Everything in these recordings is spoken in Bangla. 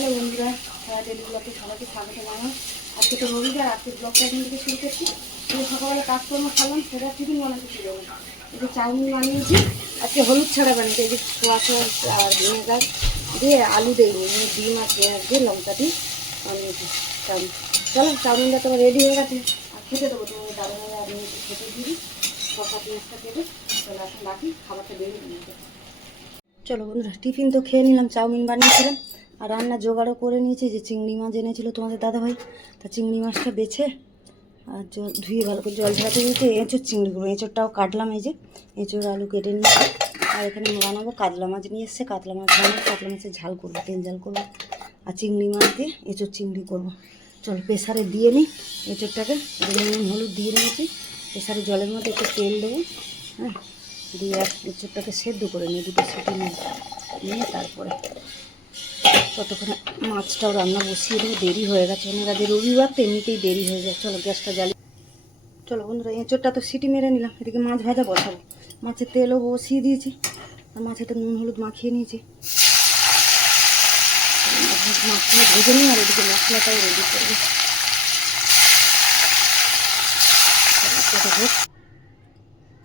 হ্যালো বন্ধুরা, ডেলি ব্লগে সবাইকে স্বাগত জানাই। আজকে তো রবিবার, আজকে ব্লগটা এখন থেকে শুরু করছি। পুরো সকালবেলা কাজকর্ম খালাম, সেটা টিফিন বানাতে ছিল না। এই যে চাউমিন বানিয়েছি, আজকে হলুদ ছাড়া বানিয়েছি। এই যে সোয়া সস আর ভিনেগার দিয়ে, আলু দিইনি, ডিম আর পেঁয়াজ দিয়ে লঙ্কা দিয়ে বানিয়েছি চাউমিন। চলো, চাউমিনটা তোমার রেডি হয়ে গেছে, আর খেতে দেবো তোমাদের দাদা ভাই। আপনি একটু খেতে দিবি শসা পেঁয়াজটা কেটে। চলো এখন রাখি, খাবারটা বেরিয়ে নিয়ে। চলো বন্ধুরা, টিফিন তো খেয়ে নিলাম, চাউমিন বানিয়েছিলাম আর রান্না জোগাড়ও করে নিয়েছি। যে চিংড়ি মাছ এনেছিল তোমাদের দাদাভাই, তা চিংড়ি মাছটা বেছে আর ধুয়ে ভালো করে জল ঝরাতে দিয়েছি। এঁচোর চিংড়িগুলো, এঁচোরটাও কাটলাম, এই যে এঁচোর আলু কেটে নিয়েছি। আর এখানে বানাবো কাতলা মাছ নিয়ে এসছে, কাতলা মাছ বানাবো, কাতলা মাছের ঝাল করবো, তেল ঝাল করবো। আর চিংড়ি মাছ দিয়ে এঁচোর চিংড়ি করবো। চল প্রেসারে দিয়ে নিই এঁচোরটাকে, নুন হলুদ দিয়ে নিয়েছি। প্রেসারে জলের মধ্যে একটু তেল দেবো, হ্যাঁ, দিয়ে আর এঁচোরটাকে সেদ্ধ করে নিই, দুটো সিটি নিয়ে তারপরে ততক্ষণে মাছটাও রান্না বসিয়ে দেবো। দেরি হয়ে গেছে, অনেক আগে রবিবার তো এমনিতেই দেরি হয়ে যায়। চলো গ্যাসটা জ্বালি। চলো বন্ধুরা, এঁচোরটা তো সিটি মেরে নিলাম, এদিকে মাছ ভাজা বসাবো। মাছের তেলও বসিয়ে দিয়েছি আর মাছেতে নুন হলুদ মাখিয়ে নিয়েছি। মাছগুলো ভেজে নিই আর এদিকে মশলাটাও রেডি করবো।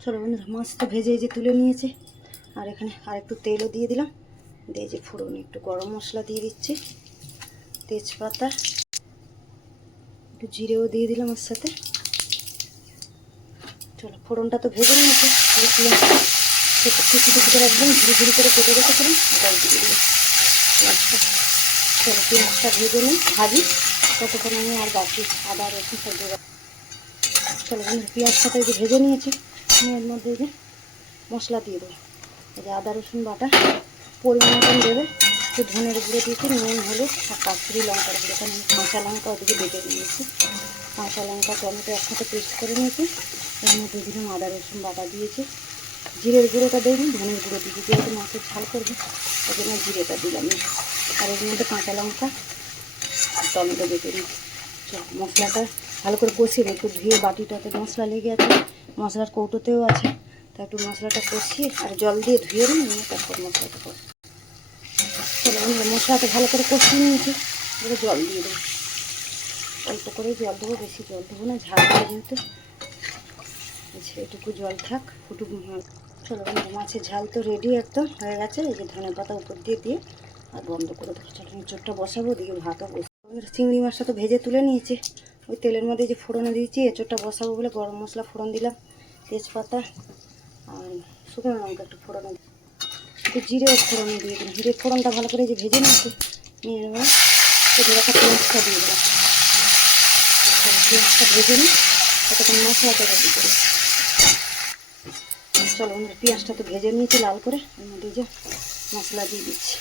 চলো বন্ধুরা, মাছ তো ভেজে এই যে তুলে নিয়েছি। আর এখানে আর একটু তেলও দিয়ে দিলাম, দিয়ে যে ফোড়নে একটু গরম মশলা দিয়ে দিচ্ছি, তেজপাতা, একটু জিরেও দিয়ে দিলাম ওর সাথে। চলো, ফোড়নটা তো ভেজে নিয়েছি, একদম ঝুড়ি ঝুড়ি করে কেটে রেখেছিলাম, জল দিয়ে দিলাম। চলো পেঁয়াজটা ভেজে নিই, ভাজি, ততক্ষণ আমি আর বাকি আদা রসুন সব দেবো। চলো বন্ধুরা, পেঁয়াজটা তো এই যে ভেজে নিয়েছি, এর মধ্যে যে মশলা দিয়ে দেবো। এই যে আদা রসুন বাটা পরিমাণ মতন দেবে, একটু ধনের গুঁড়ো দিয়েছি, নুন হলুদ আর কাশ্মীরি লঙ্কার গুঁড়ো। এখানে আমি কাঁচা লঙ্কা ওদিকে বেটে নিয়েছি, কাঁচা লঙ্কা টমেটো একসাথে পেস্ট করে নিয়েছি। এর মধ্যে দিলাম আদা রসুন বাটা দিয়েছি, জিরের গুঁড়োটা দিইনি, ধনের গুঁড়ো দিয়েছি, যেহেতু মাছের ঝাল করবে ওই জন্য জিরেটা দিলাম না। আর এর মধ্যে কাঁচা লঙ্কা টমেটো বেটে নিয়েছি। চল মশলাটা ভালো করে কষিয়ে একটু ধুয়ে, বাটিটাতে মশলা লেগে আছে, মশলার কৌটোতেও আছে, তা একটু মশলাটা কষিয়ে আর জল দিয়ে ধুয়ে নিয়ে তারপর মশলাটা কষি। চলো বন্ধুরা, মশলাটা ভালো করে কষিয়ে নিয়েছি, এবারে জল দিয়ে দেবো। অল্প করে জল দেবো, বেশি জল দেবো না, ঝাল দেবো যেহেতু। এটুকু জল থাক, ফুটুক। চলো বন্ধুরা, মাছের ঝাল তো রেডি একদম হয়ে গেছে। এই যে ধনে পাতা উপর দিয়ে দিয়ে আর বন্ধ করে দেবো। চলো এঁচোরটা বসাবো, দিকে ভাতও বসাবো। চিংড়ি মাছটা তো ভেজে তুলে নিয়েছি, ওই তেলের মধ্যে যে ফোড়নে দিয়েছি, এঁচোরটা বসাবো বলে গরম মশলা ফোড়ন দিলাম, তেজপাতা আর শুকনো লঙ্কা একটু ফোড়নে, একটু জিরেও ফোড়নে দিয়ে দিলাম। জিরে ফোড়নটা ভালো করে যে ভেজে নিয়েছি, নিয়ে এবার কেটে রাখা পেঁয়াজটা দিয়ে দিলাম। পেঁয়াজটা ভেজে নিই, ততক্ষণ মশলাটা রেডি করি। চলো বন্ধুরা, পেঁয়াজটা তো ভেজে নিয়েছি লাল করে, এর মধ্যে যে মশলা দিয়ে দিচ্ছি,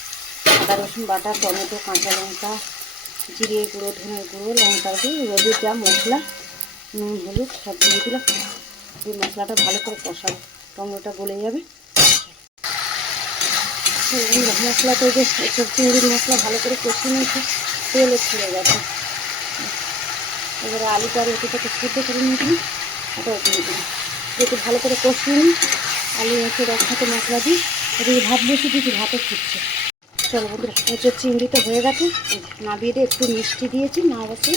আদা রসুন বাটা, টমেটো, কাঁচা লঙ্কা, জিরে গুঁড়ো, ধনের গুঁড়ো, লঙ্কার দিয়ে রোদের যা মশলা, নুন হলুদ সব দিয়ে দিলাম। এই মশলাটা ভালো করে কষাবো, টমেটোটা গলে যাবে। মশলাটা যে সব চিংড়ির মশলা ভালো করে কষিয়ে নিয়েছি, তেলও ছেড়ে গেছে। এবারে আলুটা আর এটাকে সিদ্ধ করে নিয়েছিলাম, ওটাও দিয়ে দিলাম, একটু ভালো করে কষিয়ে নিই। আলু এঁচোড় একসাথে মশলা দিই, এদিকে ভাত বসিয়ে দিয়েছি, ভাতও ফুটছে। চলো বন্ধুরা, এঁচোড় চিংড়িটা হয়ে গেছে, নামিয়ে দিয়ে একটু মিষ্টি দিয়েছি না বসে,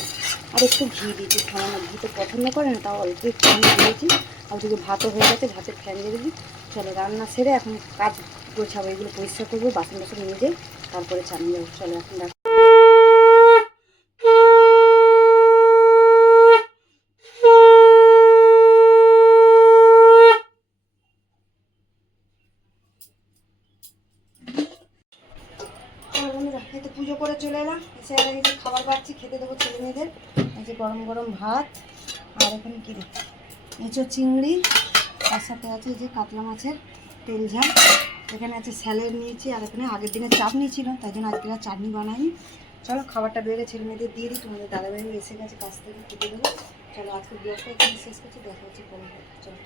আর একটু ঘি দিয়েছি। খাওয়ানো ঘি তো পছন্দ করে না, তাও অল্প একটু ঘি দিয়েছি। আর ওদিকে ভাতও হয়ে গেছে, ভাতের ফ্যান দিয়ে দিয়েছি। চলো রান্না সেরে এখন কাজ গোছাবো, এগুলো পরিষ্কার করবো, বাসন বাসন নিয়ে যাই, তারপরে চালিয়ে যাবো। চলো এখন রাখ। বন্ধুরা, এই তো পুজো করে চলে এলাম, এসে আর এই যে খাবার পাচ্ছি, খেতে দেবো ছেলে মেয়েদের। এই যে গরম গরম ভাত, আর এখানে কী এঁচোড় চিংড়ি, তার সাথে আছে এই যে কাতলা মাছের তেল ঝাল, এখানে আছে স্যালাড নিয়েছি, আর এখানে আগের দিনের চাটনি ছিল, তাই জন্য আজকে আর চাটনি বানাইনি। চলো খাবারটা বেড়ে ছেলে মেয়েদের দিয়ে দিই, তোমাদের দাদাভাই এসে গেছে কাছ থেকে, খেতে দেবো। চলো আজকে ব্লগটা এখানে শেষ করছি, দেখা হচ্ছে পরে। চলো।